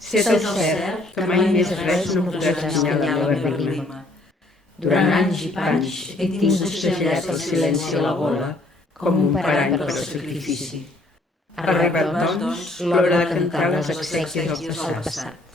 Sé del cert que mai més res no podrà escanyar la meva rima. Durant anys i panys he tingut segellat el silenci a la gola, com un parany per al sacrifici. Ha arribat, doncs, l'hora de cantar les exèquies al passat.